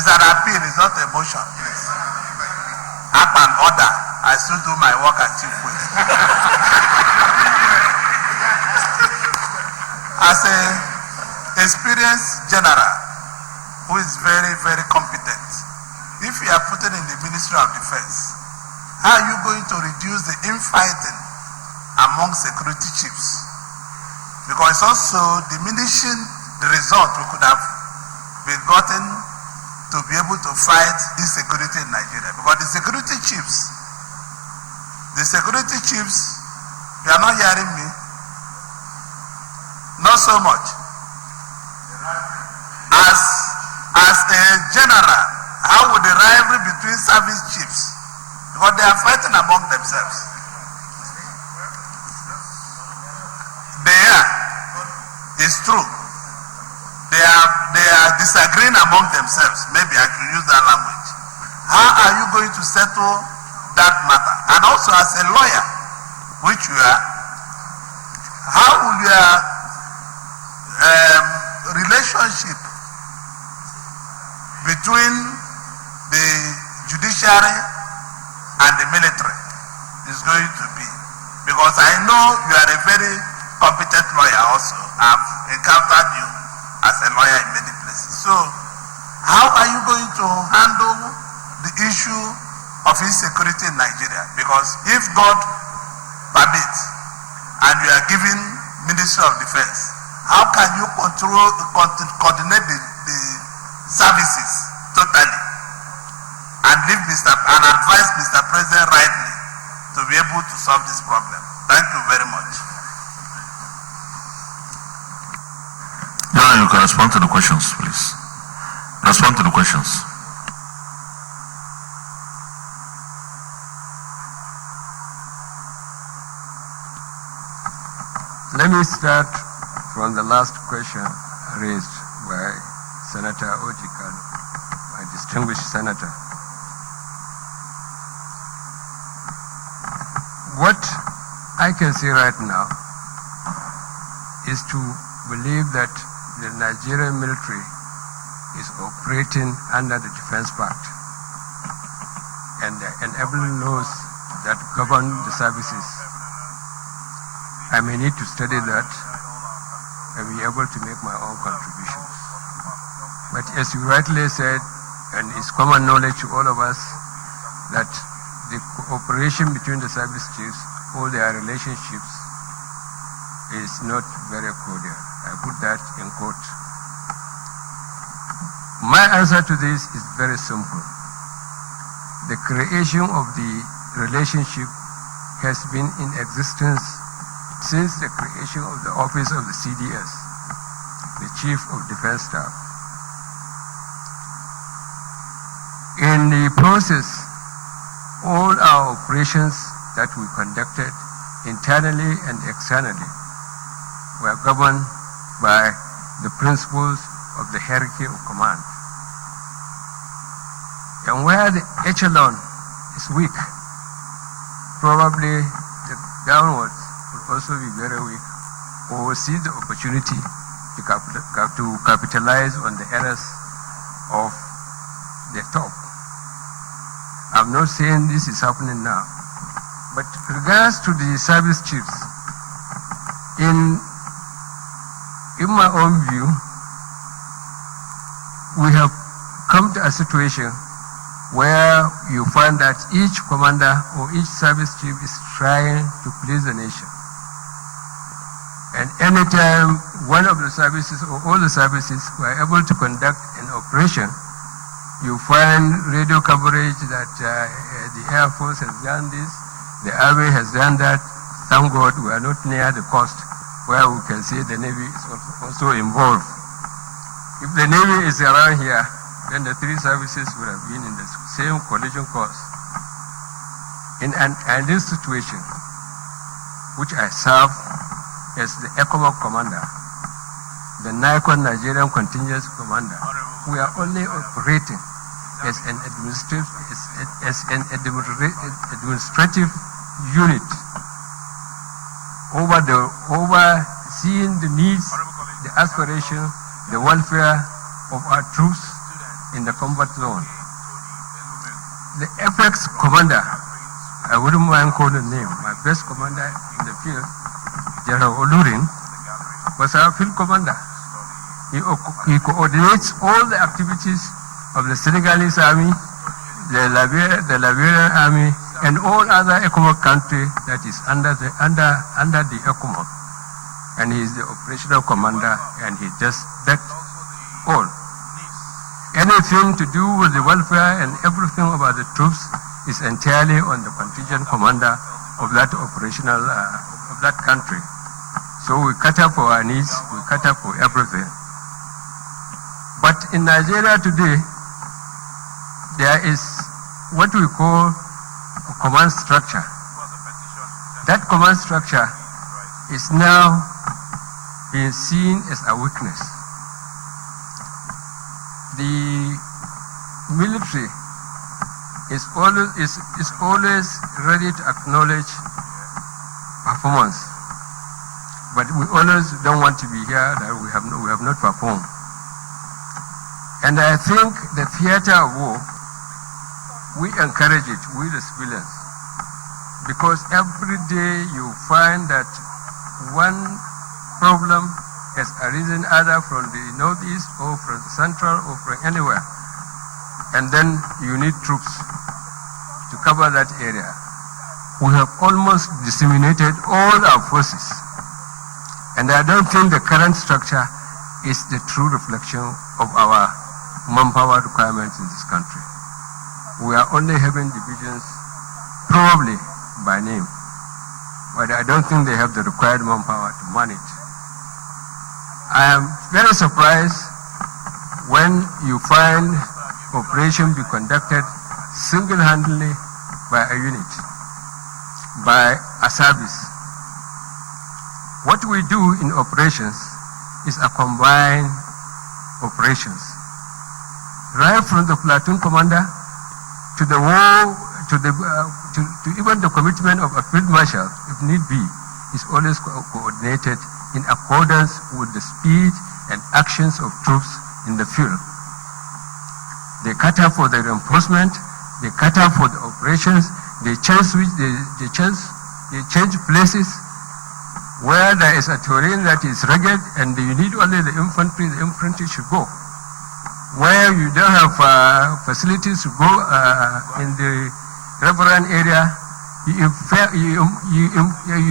It's an appeal, it's not a motion. Please. Up and order. I still do my work at chief with. As an experienced general who is very, very competent, if you are put in the Ministry of Defense, how are you going to reduce the infighting among security chiefs? Because it's also diminishing the result we could have been gotten to be able to fight insecurity in Nigeria. Because the security chiefs, you are not hearing me? Not so much. As a general, how would the rivalry between service chiefs, because they are fighting among themselves. It's true. They are disagreeing among themselves. Maybe I can use that language. How are you going to settle that matter? And also as a lawyer, which you are, how will your relationship between the judiciary and the military is going to be? Because I know you are a very competent lawyer also. I've encountered you as a lawyer in many places. So how are you going to handle the issue of insecurity in Nigeria? Because if God permits and you are given Ministry of Defense, how can you coordinate the services totally and advise Mr. President rightly to be able to solve this problem? Thank you very much. Yeah, you can respond to the questions, please. Respond to the questions. Let me start from the last question raised by Senator Ojikano, my distinguished senator. What I can say right now is to believe that the Nigerian military is operating under the Defense Pact and the enabling laws that govern the services. I may need to study that and be able to make my own contributions. But as you rightly said, and it's common knowledge to all of us, that the cooperation between the service chiefs, all their relationships, is not very cordial. I put that in quote. My answer to this is very simple. The creation of the relationship has been in existence since the creation of the office of the CDS, the Chief of Defense Staff. In the process, all our operations that we conducted internally and externally were governed by the principles of the hierarchy of command. And where the echelon is weak, probably the downwards will also be very weak, or will seize the opportunity to capitalize on the errors of the top. I'm not saying this is happening now, but regards to the service chiefs, in my own view, we have come to a situation where you find that each commander or each service chief is trying to please the nation. And anytime one of the services or all the services were able to conduct an operation, you find radio coverage that the Air Force has done this, the Army has done that. Thank God we are not near the coast where we can see the Navy is also involved. If the Navy is around here, then the three services would have been in the same collision course. In an ideal situation, which I serve as the ECOMOG commander, the NICON Nigerian Contingency Commander, we are only operating as an administrative unit overseeing the needs, the aspiration, the welfare of our troops in the combat zone. The FX commander, I wouldn't mind calling the name, my best commander in the field, General Olurin, was our field commander. He coordinates all the activities of the Senegalese army, the Liberian army, and all other ECOMOG country that is under the ECOMOG. And he is the operational commander, and he does that all. Anything to do with the welfare and everything about the troops is entirely on the contingent commander of that operational, of that country. So we cater for our needs, we cater for everything. But in Nigeria today, there is what we call a command structure. That command structure is now being seen as a weakness. The military is always ready to acknowledge performance, but we always don't want to be here that we have not performed. And I think the theater of war, we encourage it, we the civilians, because every day you find that one problem has arisen either from the northeast or from the central or from anywhere. And then you need troops to cover that area. We have almost disseminated all our forces. And I don't think the current structure is the true reflection of our manpower requirements in this country. We are only having divisions, probably by name, but I don't think they have the required manpower to manage. I am very surprised when you find operation be conducted single-handedly by a unit, by a service. What we do in operations is a combined operations. Right from the platoon commander to the war, to even the commitment of a field marshal, if need be, is always coordinated in accordance with the speed and actions of troops in the field. They cater for the reinforcement, they cater for the operations, they change places where there is a terrain that is rugged and you need only the infantry should go. Where you don't have facilities to go in the riverine area, you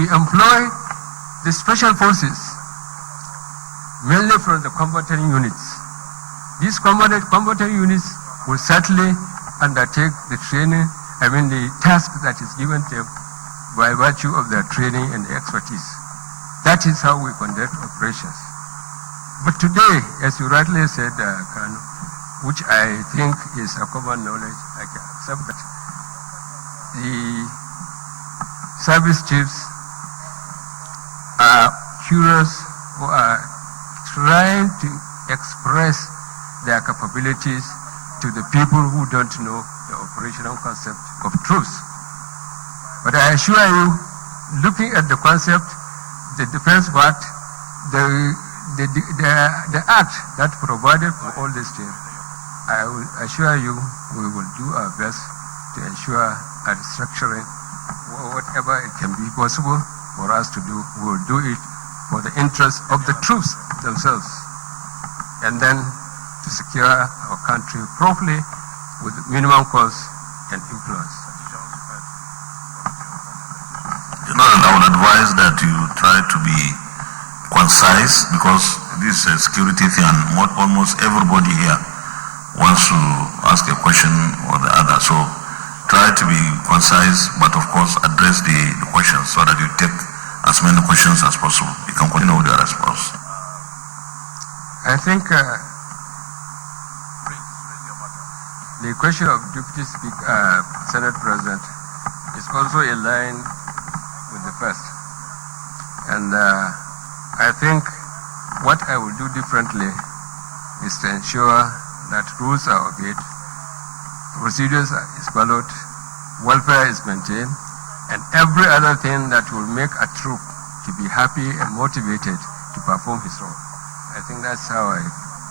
employ the special forces, mainly from the combatant units. These combatant units will certainly undertake the training, the task that is given to them by virtue of their training and expertise. That is how we conduct operations. But today, as you rightly said, Kanu, which I think is a common knowledge, I can accept that the service chiefs are curious or are trying to express their capabilities to the people who don't know the operational concept of troops. But I assure you, looking at the concept, the defense part, the act that provided for all these things, I will assure you we will do our best to ensure a restructuring, whatever it can be possible for us to do, we will do it for the interest of the troops themselves, and then to secure our country properly with minimum cost and influence. General, I would advise that you try to be concise, because this is a security thing and almost everybody here wants to ask a question or the other. So try to be concise, but of course address the questions so that you take as many questions as possible. You can continue with your response. I think the question of Deputy Speaker, Senate President is also in line with the first. And I think what I will do differently is to ensure that rules are obeyed, procedures is followed, welfare is maintained, and every other thing that will make a troop to be happy and motivated to perform his role. I think that's how I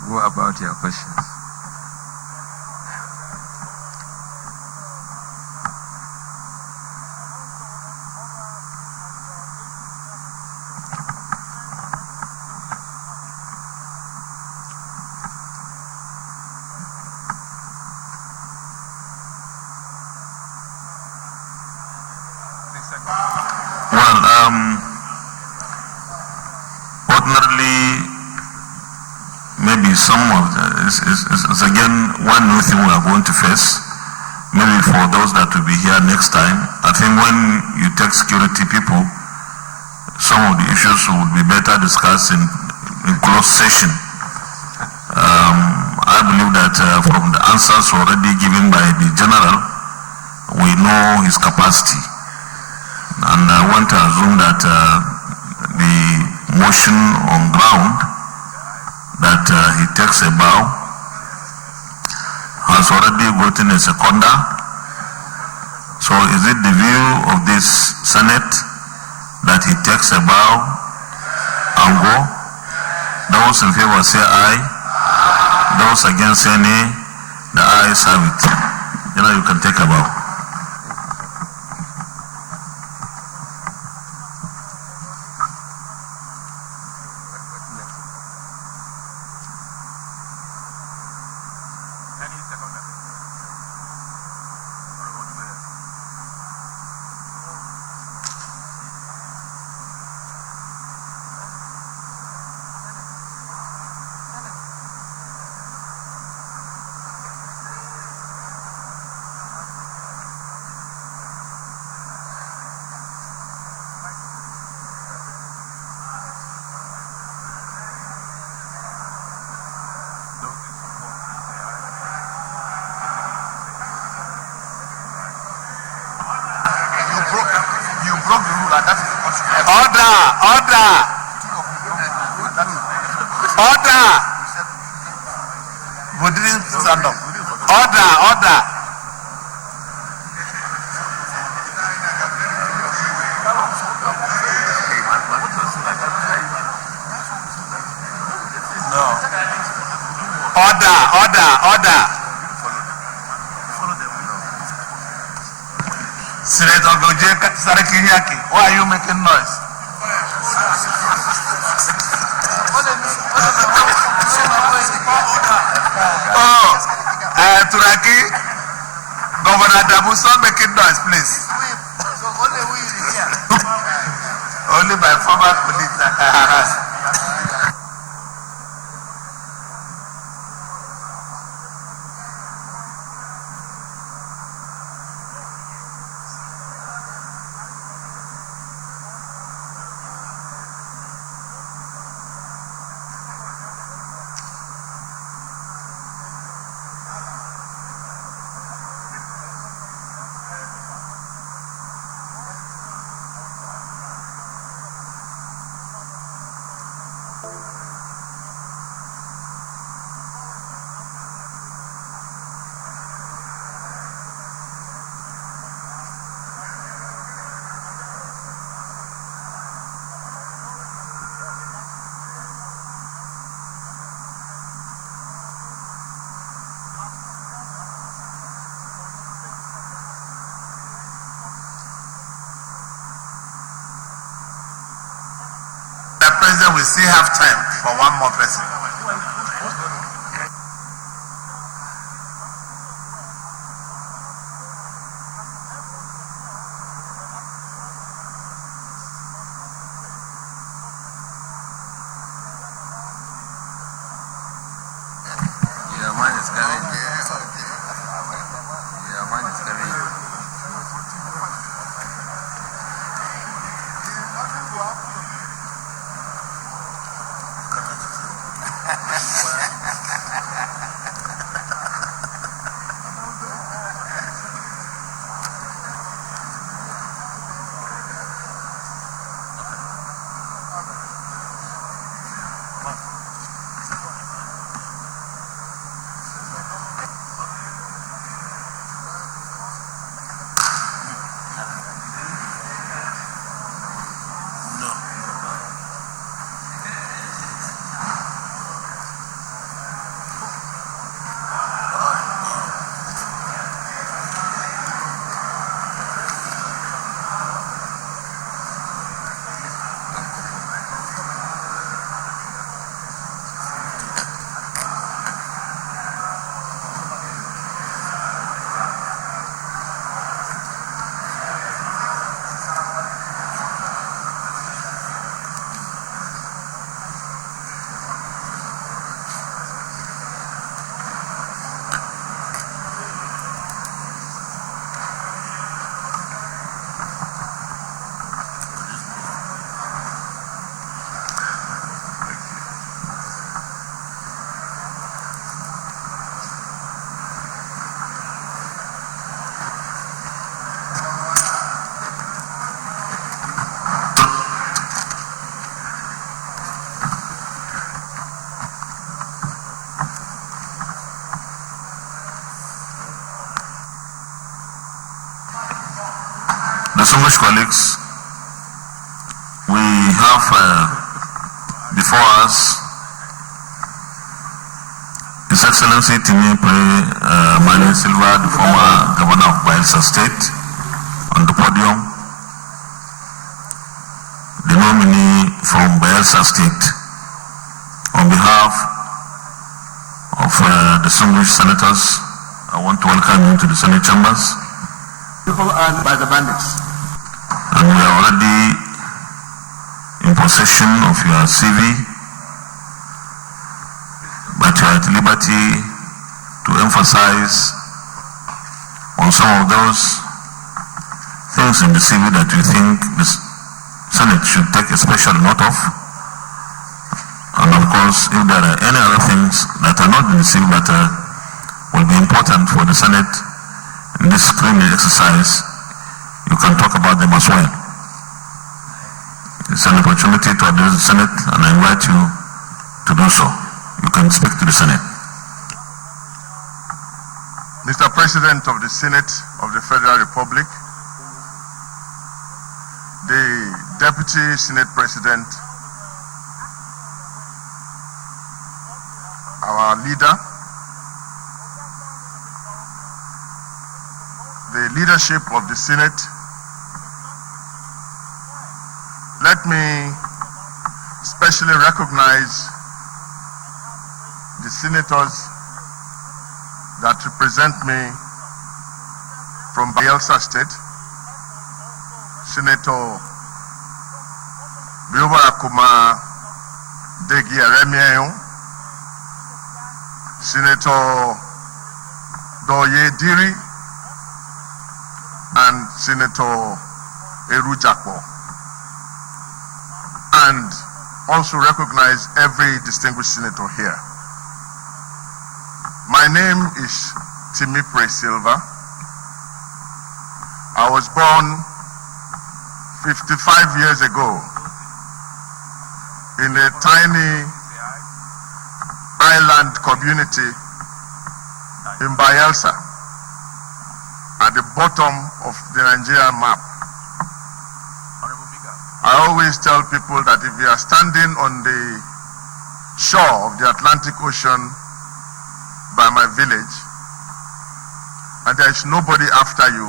go about your questions. some of it's again one new thing we are going to face. Maybe for those that will be here next time, I think when you take security people, some of the issues would be better discussed in closed session. I believe that from the answers already given by the general, we know his capacity. And I want to assume that the motion on ground that he takes a bow has already gotten a seconder. So is it the view of this Senate that he takes a bow and go? Those in favor say aye. Those against say nay. The ayes have it. You can take a bow. Order! We didn't stand up. Order! No. Order! Senator Goje Sarakiyaki, why are you making noise? Turaki, Governor Dabuso, making noise, please. Only by former police that I harassed. President, we still have time for one more person. Your mind is coming. Your mind is coming. Distinguished colleagues, we have before us His Excellency Timi Mani Silva, the former governor of Bayelsa State, on the podium, the nominee from Bayelsa State. On behalf of distinguished senators, I want to welcome you to the Senate chambers. People earned by the bandits. And we are already in possession of your CV, but you are at liberty to emphasize on some of those things in the CV that you think the Senate should take a special note of. And of course, if there are any other things that are not in the CV but will be important for the Senate in this screening exercise, you can talk about them as well. It's an opportunity to address the Senate, and I invite you to do so. You can speak to the Senate. Mr. President of the Senate of the Federal Republic, the Deputy Senate President, our leader, the leadership of the Senate, let me specially recognize the senators that represent me from Bayelsa State, Senator Biobarakuma Degi Aremiayo, Senator Doye Diri, and Senator Eru Jakpo, and also recognize every distinguished senator here. My name is Timi Silva. I was born 55 years ago in a tiny island community in Bayelsa, at the bottom of the Nigerian map. I always tell people that if you are standing on the shore of the Atlantic Ocean by my village, and there is nobody after you,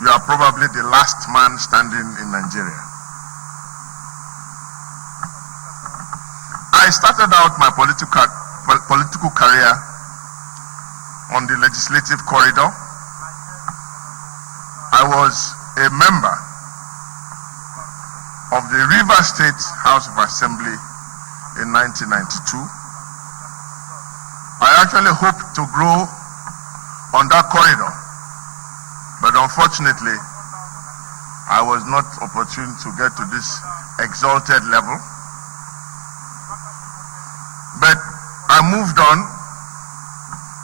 you are probably the last man standing in Nigeria. I started out my political career on the legislative corridor. I was a member of the River State House of Assembly in 1992. I actually hoped to grow on that corridor, but unfortunately, I was not opportune to get to this exalted level. But I moved on,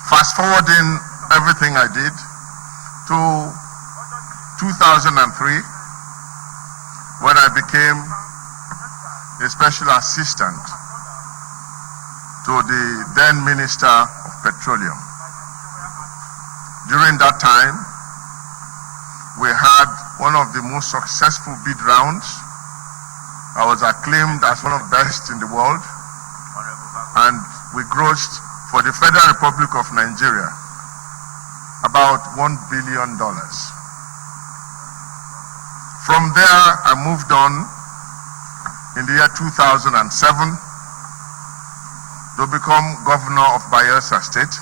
fast forwarding everything I did to 2003, when I became a special assistant to the then Minister of Petroleum. During that time, we had one of the most successful bid rounds. I was acclaimed as one of the best in the world, and we grossed for the Federal Republic of Nigeria about $1 billion. From there, I moved on in the year 2007 to become governor of Bayelsa State.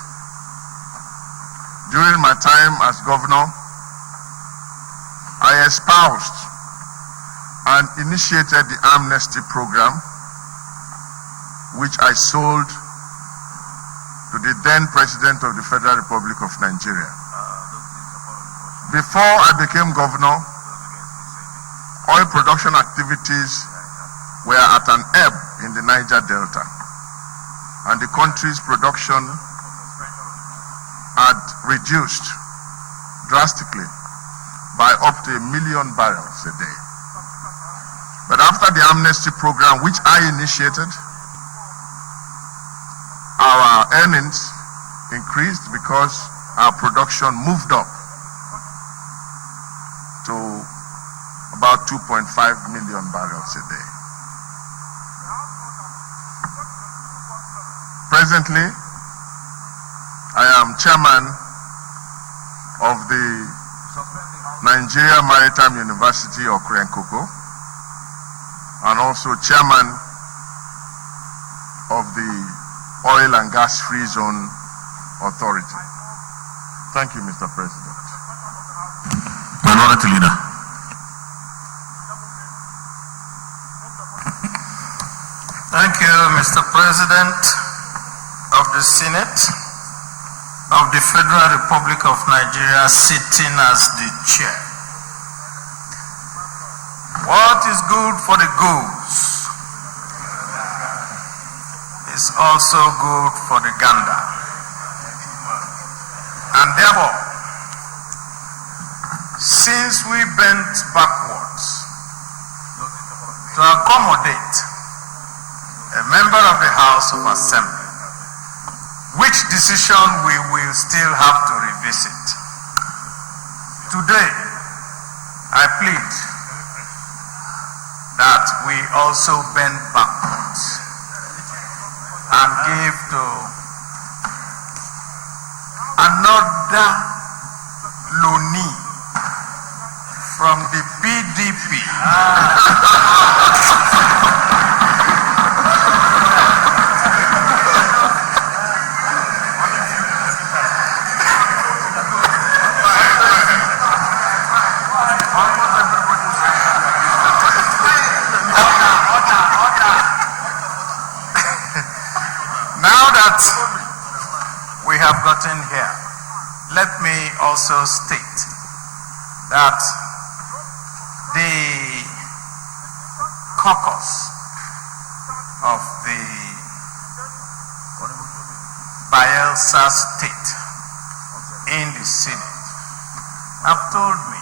During my time as governor, I espoused and initiated the amnesty program, which I sold to the then President of the Federal Republic of Nigeria. Before I became governor, oil production activities were at an ebb in the Niger Delta, and the country's production had reduced drastically by up to 1 million barrels a day. But after the amnesty program, which I initiated, our earnings increased because our production moved up to about 2.5 million barrels a day. Presently, I am chairman of the Nigeria Maritime University of Krenkoko and also chairman of the Oil and Gas Free Zone Authority. Thank you, Mr. President. Minority Leader. Thank you, Mr. President of the Senate of the Federal Republic of Nigeria, sitting as the chair. What is good for the goose is also good for the gander. And therefore, since we bent backwards to accommodate a member of the House of Assembly, which decision we will still have to revisit. Today, I plead that we also bend backwards and give to another loanee from the PDP. We have gotten here. Let me also state that the caucus of the Bayelsa State in the Senate have told me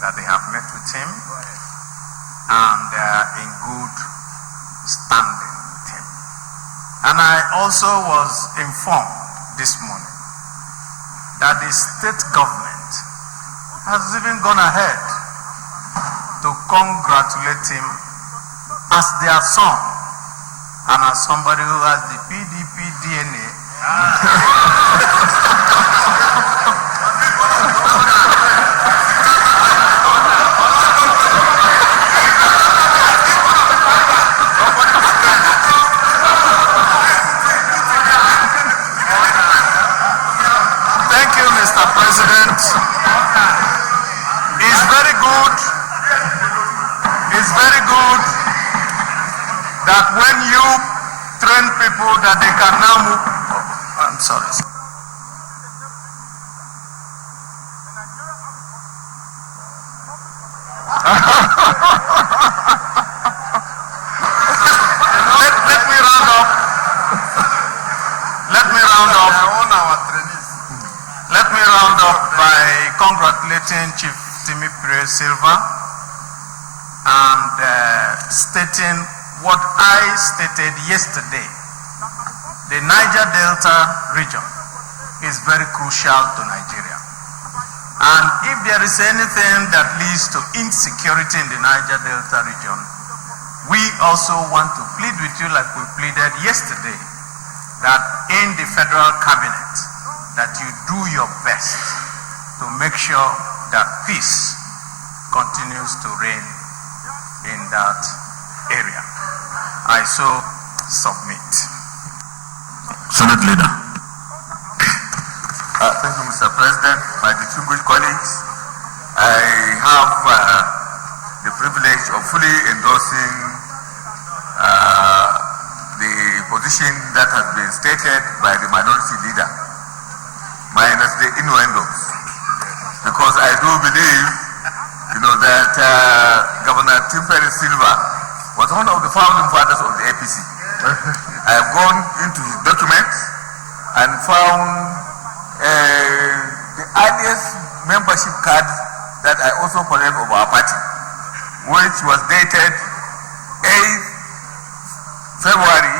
that they have met with him and they are in good standing. And I also was informed this morning that the state government has even gone ahead to congratulate him as their son and as somebody who has the PDP DNA. Mr. President, it's very good that when you train people that they can now move. Oh, I'm sorry. let me round up. Let me round up. Let me round up by congratulating Chief Timi Pire Silva and stating what I stated yesterday. The Niger Delta region is very crucial to Nigeria. And if there is anything that leads to insecurity in the Niger Delta region, we also want to plead with you like we pleaded yesterday, that in the federal cabinet, that you do your best to make sure that peace continues to reign in that area. I so submit. Senate Leader. Thank you, Mr. President. My distinguished colleagues, I have the privilege of fully endorsing the position that has been stated by the minority leader, minus the innuendos, because I do believe, that Governor Tim Pire Silva was one of the founding fathers of the APC. I have gone into his documents and found the earliest membership card that I also collect of our party, which was dated 8th February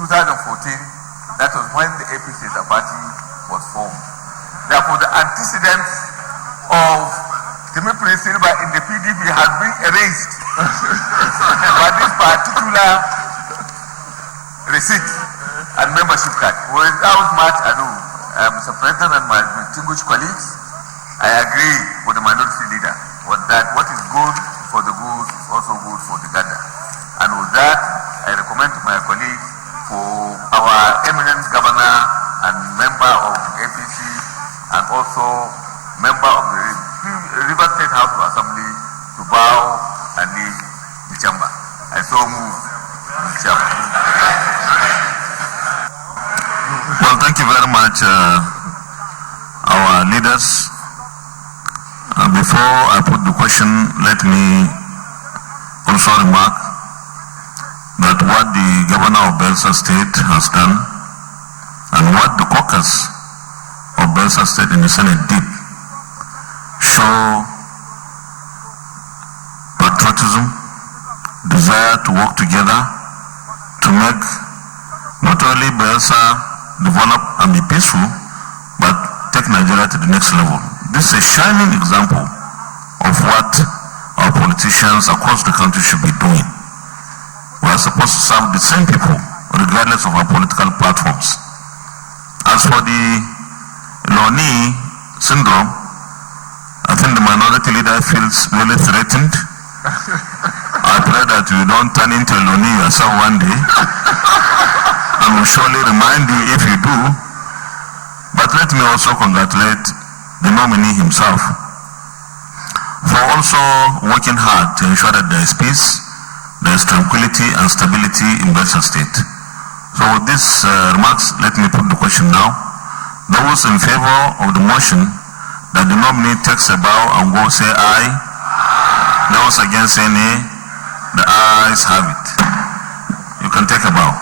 2014. That was when the APC party was formed. Therefore, the antecedents of Simi Silva in the PDP has been erased by this particular receipt and membership card. Without much ado, Mr. President and my distinguished colleagues, I agree with the minority leader that what is good for the goose is also good for the gander. And with that, I recommend to my colleagues for our eminent governor and member of APC and also member of the River State House of Assembly to bow and leave the chamber. I so move the chamber. Well, thank you very much, our leaders. Before I put the question, let me also remark that what the governor of Belsa State has done and what the caucus of Belsa State in the Senate did show patriotism, desire to work together to make not only Belsa develop and be peaceful, but take Nigeria to the next level. This is a shining example of what our politicians across the country should be doing. We are supposed to serve the same people, regardless of our political platforms. As for the Loni syndrome, I think the minority leader feels really threatened. I pray that you don't turn into a Loni yourself one day. I will surely remind you if you do. But let me also congratulate the nominee himself for also working hard to ensure that there is peace, there is tranquility and stability in Belsa State. So with these remarks, let me put the question now. Those in favor of the motion that the nominee takes a bow and go say aye. Those against say nay. The ayes have it. You can take a bow.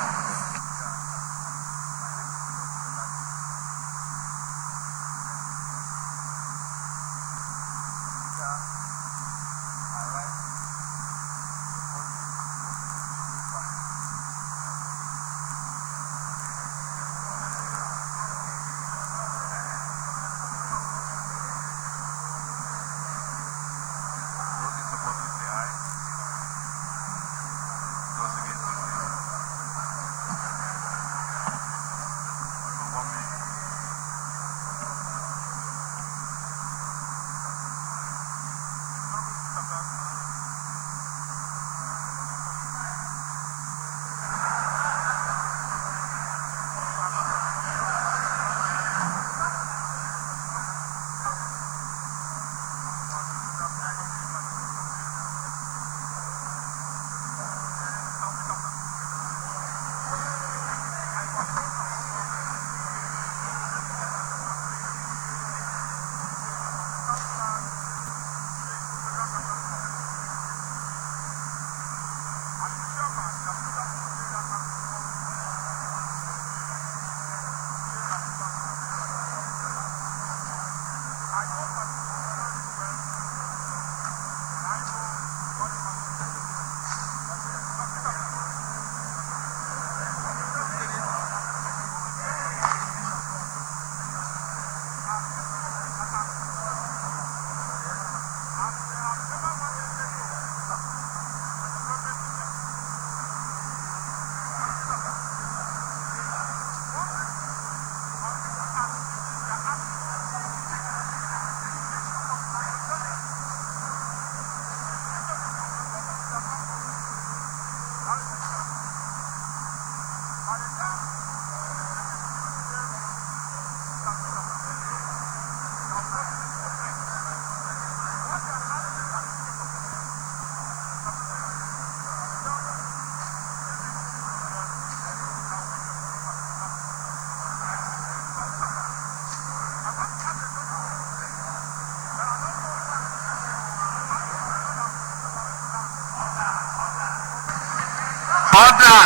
Order!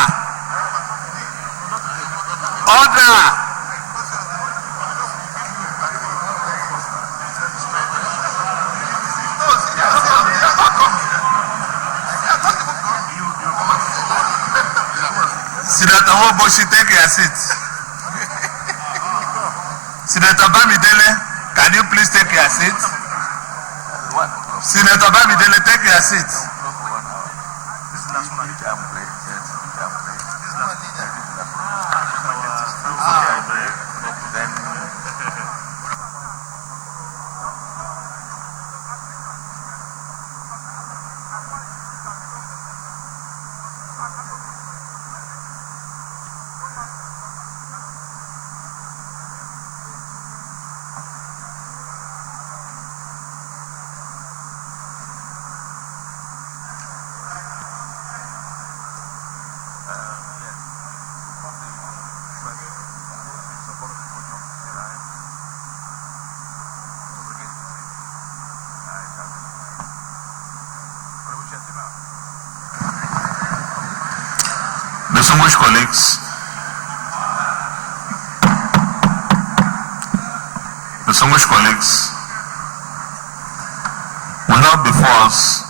Order! Senator Woboshi, take your seat. Senator Bamidele, can you please take your seat? Senator Bamidele, take your seat. Distinguished colleagues, we have before us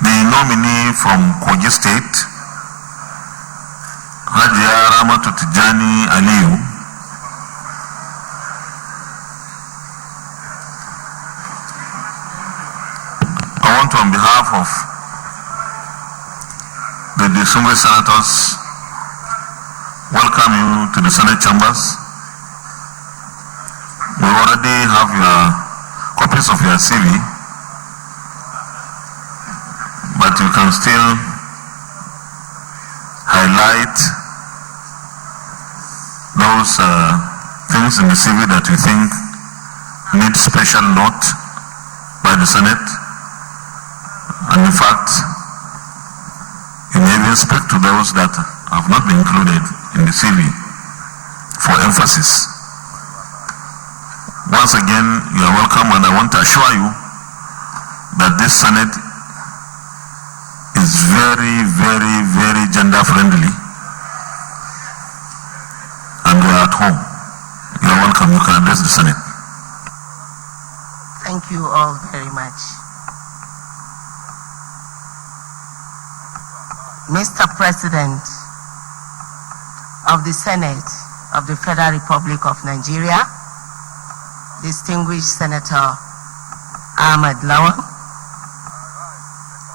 the nominee from Kogi State, Hajiya Ramatu Tijani Aliyu. I want to, on behalf of the distinguished senators, welcome you to the Senate chambers. We already have your copies of your CV, but you can still highlight those things in the CV that you think need special note by the Senate. And in fact, you may even speak to those that have not been included in the CV for emphasis. Once again, you are welcome, and I want to assure you that this Senate is very, very, very gender friendly, and we are at home. You are welcome. You can address the Senate. Thank you all very much. Mr. President of the Senate of the Federal Republic of Nigeria, distinguished Senator Ahmed Lawan,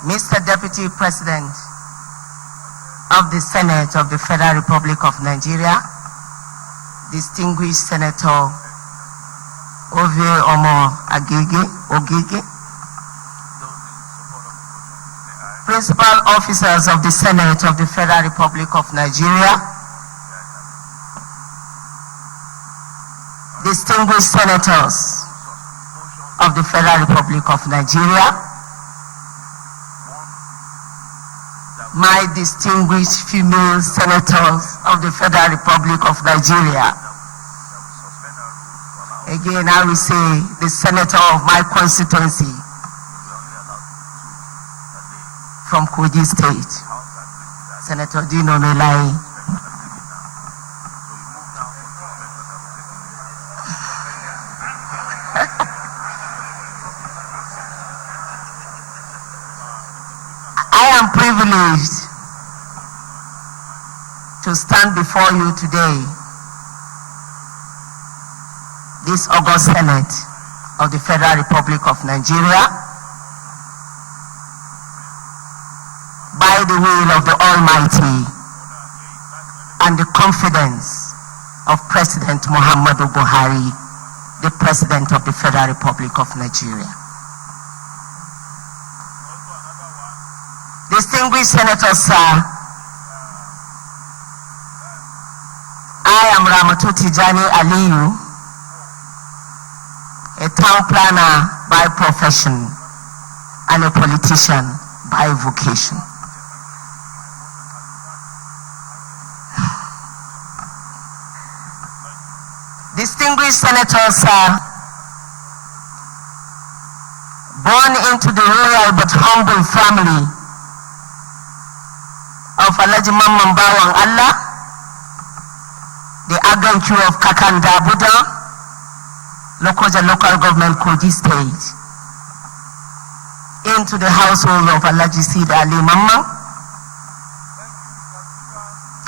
Mr. Deputy President of the Senate of the Federal Republic of Nigeria, distinguished Senator Ove Omo Ogige, principal officers of the Senate of the Federal Republic of Nigeria, distinguished senators of the Federal Republic of Nigeria, my distinguished female senators of the Federal Republic of Nigeria. Again, I will say the senator of my constituency from Kogi State, Senator Dino Melai. I am privileged to stand before you today, this August Senate of the Federal Republic of Nigeria, by the will of the Almighty and the confidence of President Muhammadu Buhari, the President of the Federal Republic of Nigeria. Distinguished Senators, sir, I am Ramatu Tijani Aliyu, a town planner by profession and a politician by vocation. Distinguished Senators, sir, born into the royal but humble family of Alhaji Mamman Bawan Allah, the Aganchu of Kakanda Buda, Lokoja local government Kogi State, into the household of Alhaji Sid Ali Mamman,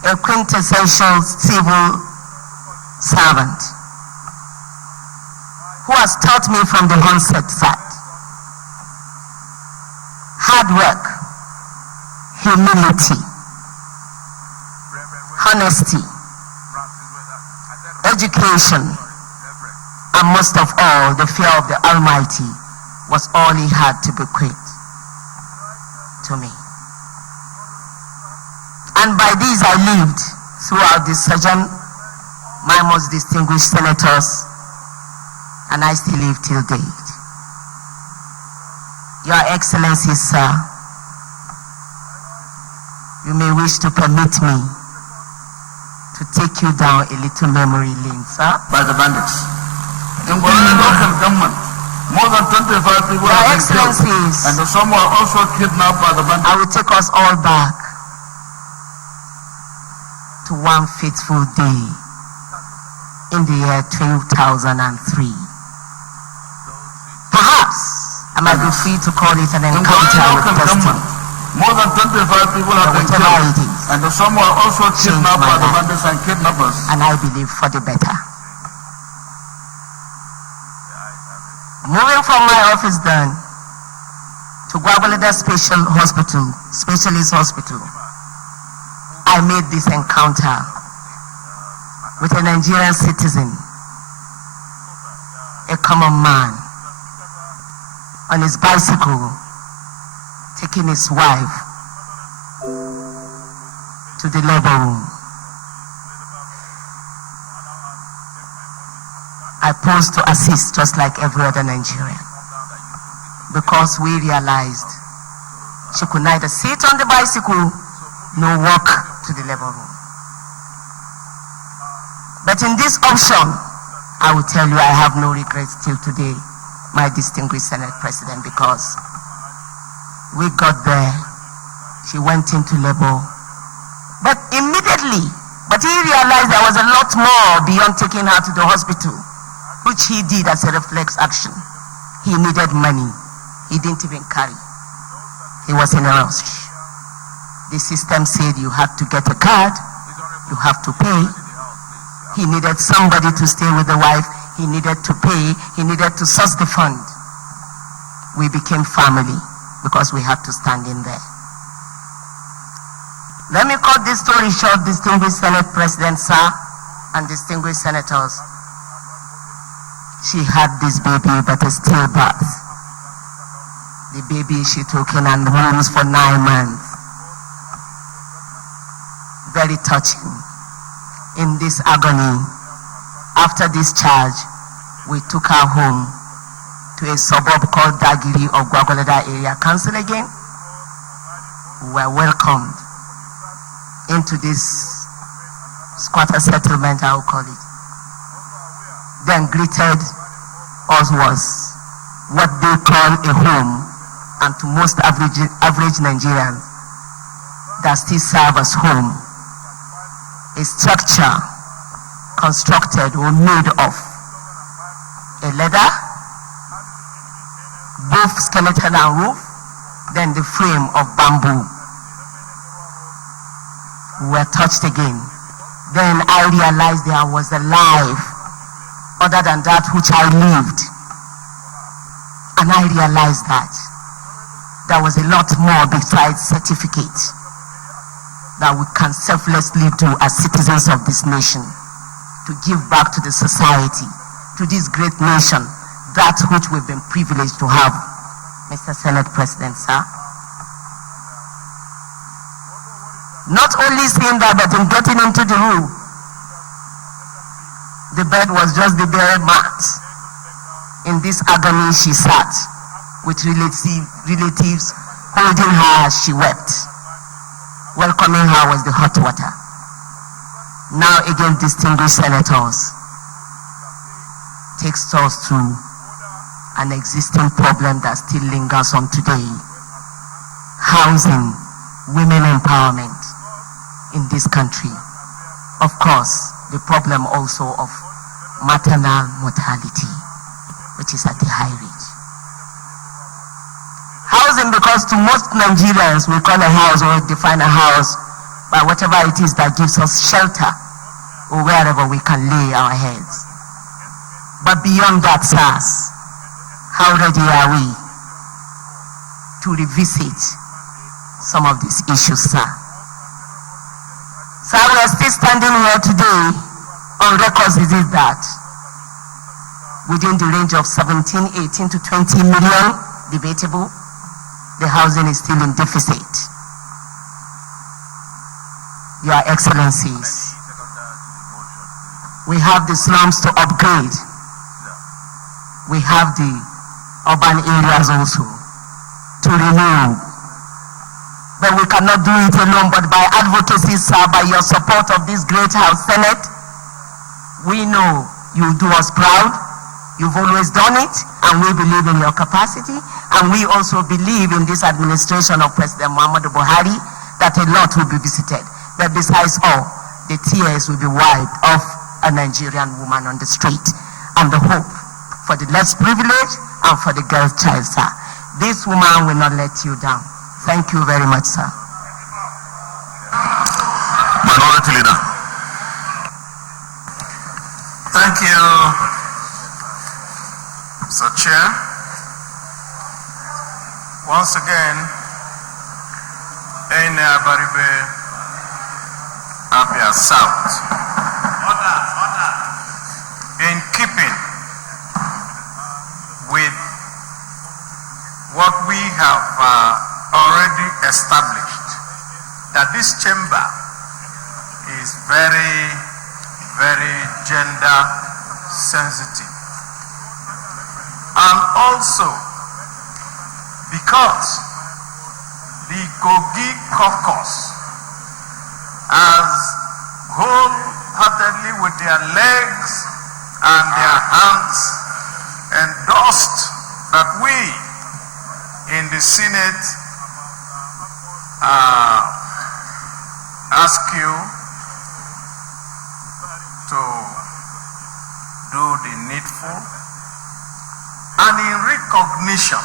a quintessential civil servant. who has taught me from the onset that hard work, humility, honesty, education, and most of all, the fear of the Almighty was all he had to bequeath to me. And by these I lived throughout the sojourn, my most distinguished senators, and I still live till date. Your Excellency, sir, you may wish to permit me to take you down a little memory lane, sir. By the bandits. In Guarani local government, more than 25 people Your have been killed, Excellencies, and some were also kidnapped by the bandits. I will take us all back to one fateful day in the year 2003. Perhaps I might be free to call it an encounter with destiny. More than 25 people have been Whatever killed, it is, and some were also kidnapped my by the life. bandits and kidnappers. and I believe for the better. Moving from my office then to Gwagwalada Specialist Hospital, I made this encounter with a Nigerian citizen, a common man, on his bicycle, taking his wife to the labor room. I posed to assist just like every other Nigerian, because we realized she could neither sit on the bicycle nor walk to the labor room. But in this option, I will tell you I have no regrets till today, my distinguished Senate President, because we got there, she went into labor, but immediately, he realized there was a lot more beyond taking her to the hospital, which he did as a reflex action. He needed money. He didn't even carry. He was in a rush. The system said you had to get a card, you have to pay. He needed somebody to stay with the wife. He needed to pay. He needed to source the fund. We became family because we had to stand in there. Let me cut this story short, distinguished Senate President, sir, and distinguished senators. She had this baby, but a stillbirth. The baby she took in and wounds for 9 months. Very touching. In this agony, after discharge, we took her home to a suburb called Dagiri of Gwagwalada Area Council again. We were welcomed into this squatter settlement, I will call it. Then greeted us was what they call a home, and to most average Nigerians, that still serve as home, a structure constructed or made of a leather, both skeleton and roof, then the frame of bamboo. We were touched again. Then I realized there was a life other than that which I lived. And I realized that there was a lot more besides certificate that we can selflessly do as citizens of this nation, to give back to the society, to this great nation, that which we've been privileged to have. Mr. Senate President, sir. Not only saying that, but in getting into the room, the bed was just the bare mat. In this agony she sat, with relatives holding her as she wept. Welcoming her was the hot water. Now again, distinguished senators, takes us to an existing problem that still lingers on today. Housing, women empowerment in this country. Of course, the problem also of maternal mortality, which is at a high rate. Housing, because to most Nigerians, we call a house or define a house by whatever it is that gives us shelter or wherever we can lay our heads. But beyond that, sirs, how ready are we to revisit some of these issues, sir? Sir, we are still standing here today on records is it that within the range of 17, 18 to 20 million, debatable, the housing is still in deficit. Your Excellencies, we have the slums to upgrade. We have the urban areas also to renew. But we cannot do it alone, but by advocacy, sir, by your support of this great House Senate, we know you do us proud. You've always done it, and we believe in your capacity, and we also believe in this administration of President Muhammadu Buhari that a lot will be visited. But besides all, the tears will be wiped off a Nigerian woman on the street, and the hope for the less privileged and for the girl child, sir. This woman will not let you down. Thank you very much, sir. Minority Leader. Thank you, Mr. Chair. Once again, in Baribe, Abia South, in keeping with what we have already established, that this chamber is very, very gender sensitive. And also because the Kogi caucus has wholeheartedly with their legs and their hands endorsed that we in the Senate ask you to do the needful, and in recognition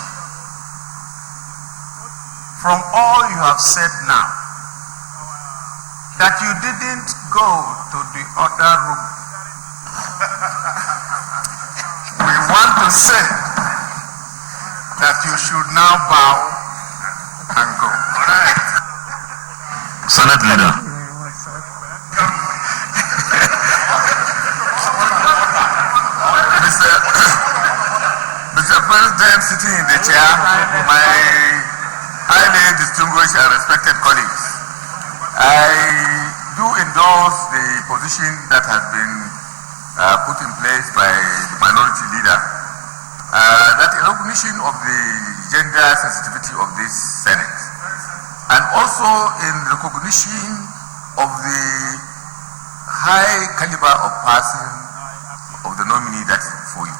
from all you have said now that you didn't go to the other room, we want to say that you should now bow and go. Senate Leader. Mr. President, sitting in the chair, my highly distinguished and respected colleagues, I do endorse the position that has been put in place by the minority leader, that in recognition of the gender sensitivity of this Senate, and also in recognition of the high caliber of person of the nominee that is before you.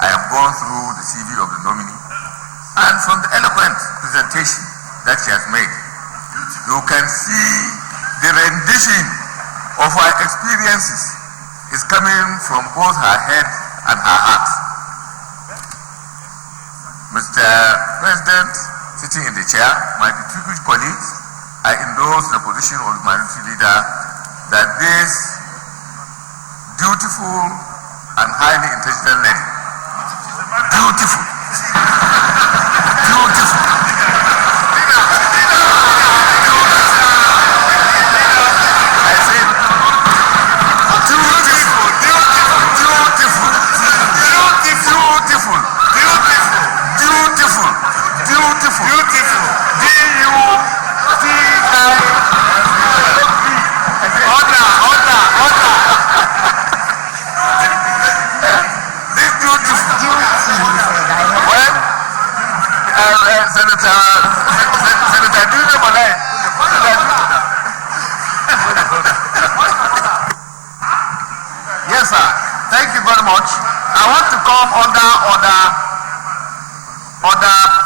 I have gone through the CV of the nominee, and from the eloquent presentation that she has made, you can see the rendition of her experiences is coming from both her head and her heart. Mr. President, sitting in the chair, my distinguished colleagues, I endorse the position of the minority leader that this beautiful and highly intelligent lady, beautiful, beautiful, I said beautiful, beautiful, beautiful, beautiful, beautiful, beautiful, Senator, do you know my Yes, sir. Thank you very much. I want to come under order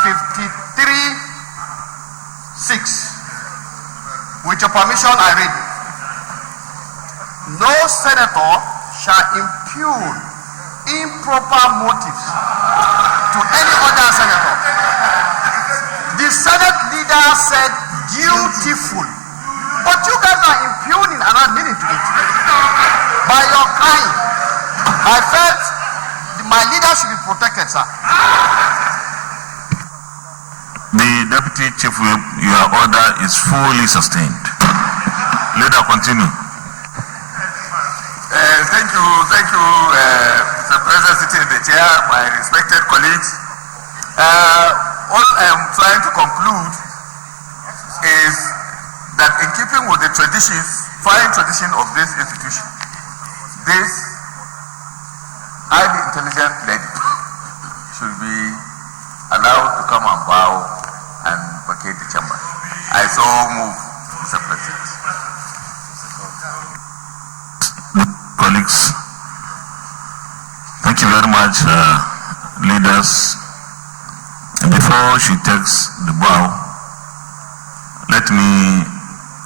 53.6. With your permission, I read. No senator shall impugn improper motives to any other senator. The Senate leader said beautiful, but you guys are impugning and not meaning to it. By your crying, I felt My leader should be protected, sir. The Deputy Chief Whip, your order is fully sustained. Leader, continue. Thank you, Mr. President, sitting in the chair, my respected colleagues. All I am trying to conclude is that in keeping with the traditions, fine tradition of this institution, this highly intelligent lady should be allowed to come and bow and vacate the chamber. I so move, Mr. President. Colleagues, thank you very much, leaders. Before she takes the bow, let me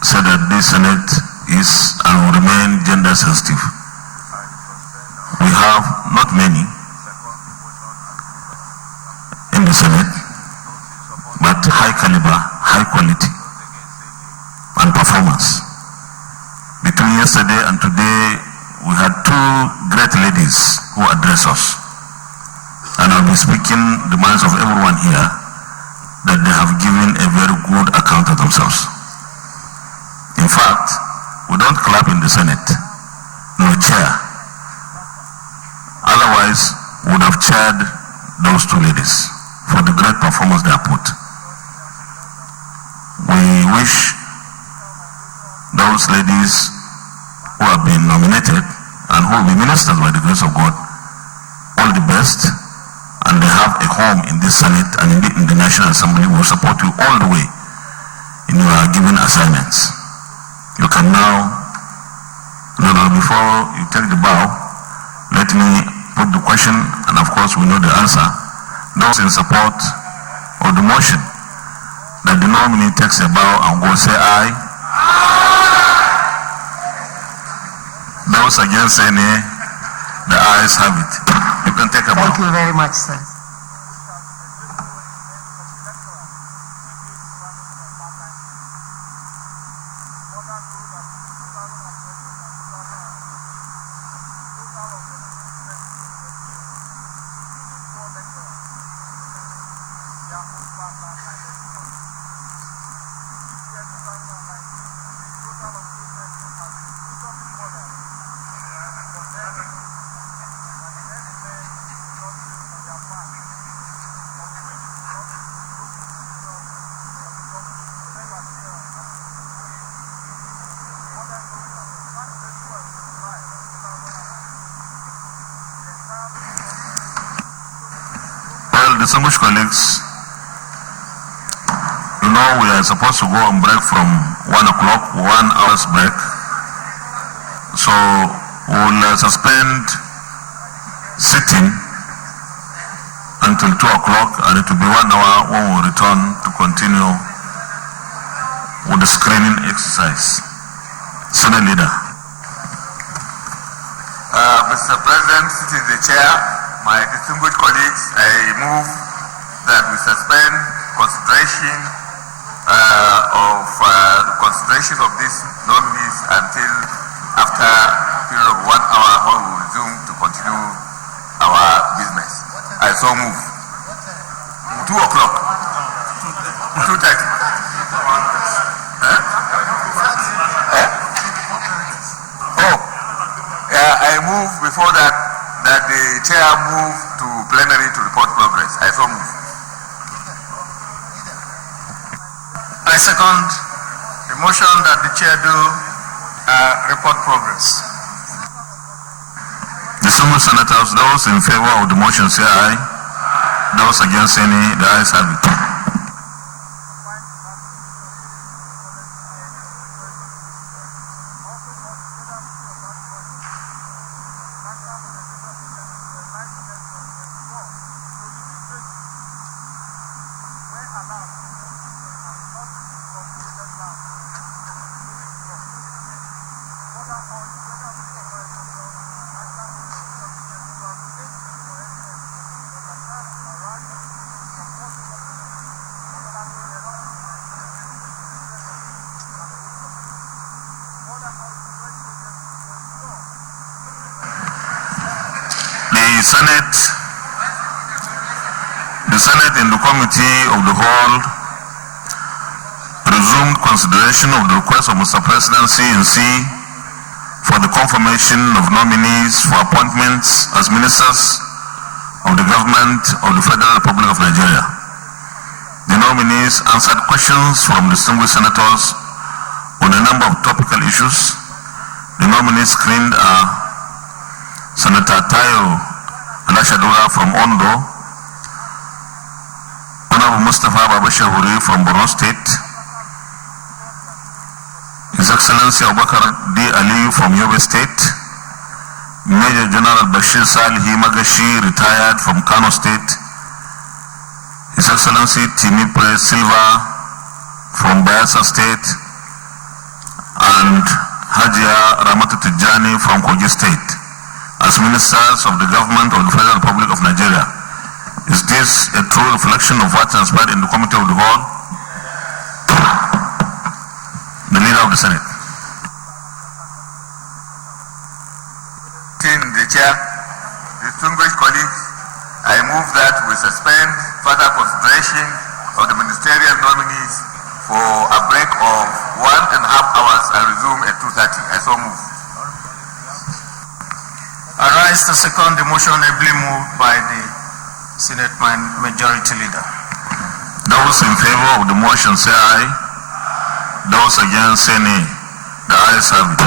say that this Senate is and will remain gender sensitive. We have not many in the Senate, but high caliber, high quality, and performance. Between yesterday and today, we had two great ladies who addressed us. And I'll be speaking the minds of everyone here that they have given a very good account of themselves. In fact, we don't clap in the Senate, no chair. Otherwise, we would have chaired those two ladies for the great performance they have put. We wish those ladies who have been nominated and who will be ministers by the grace of God all the best, and they have a home in this Senate and indeed in the National Assembly. Will support you all the way in your given assignments. You can now, before you take the bow, let me put the question, and of course we know the answer. Those in support of the motion that the nominee takes a bow and go say aye. Those against say nay. The ayes have it. You can take a bow. Thank you very much, sir. Distinguished colleagues, you know we are supposed to go on break from 1 o'clock, 1 hour's break. So we'll suspend sitting until 2 o'clock, and it will be 1 hour when we return to continue with the screening exercise. Senate Leader. Mr. President, sitting in the chair, my distinguished colleagues, I move that we suspend consideration of these nominees until after a period of 1 hour when we resume to continue our business. I so move. 2 o'clock. 2:30. I move before that the chair move to plenary to report progress. I so move. I second the motion that the chair do report progress. Distinguished senators, those in favor of the motion say aye. Those against any, the ayes have it. The Senate in the Committee of the Whole resumed consideration of the request of Mr. President C&C for the confirmation of nominees for appointments as ministers of the government of the Federal Republic of Nigeria. The nominees answered questions from distinguished senators on a number of topical issues. The nominees screened are Senator Tayo Alashadura from Ondo, Honorable Mustafa Babashahuri from Borno State, His Excellency Abubakar D. Ali from Yobe State, Major General Bashir Salhi Magashi, retired from Kano State, His Excellency Timi Pre Silva from Bayelsa State, and Hajia Ramatu Tijani from Kogi State as ministers of the government of the Federal Republic of Nigeria. Is this a true reflection of what transpired in the Committee of the Whole? The Leader of the Senate. The Chair, distinguished colleagues, I move that we suspend further consideration of the ministerial nominees for a break of 1.5 hours and resume at 2:30. I so move. I rise to second the motion ably moved by the Senate Majority Leader. Those in favor of the motion say aye. Those against say nay. The ayes have it.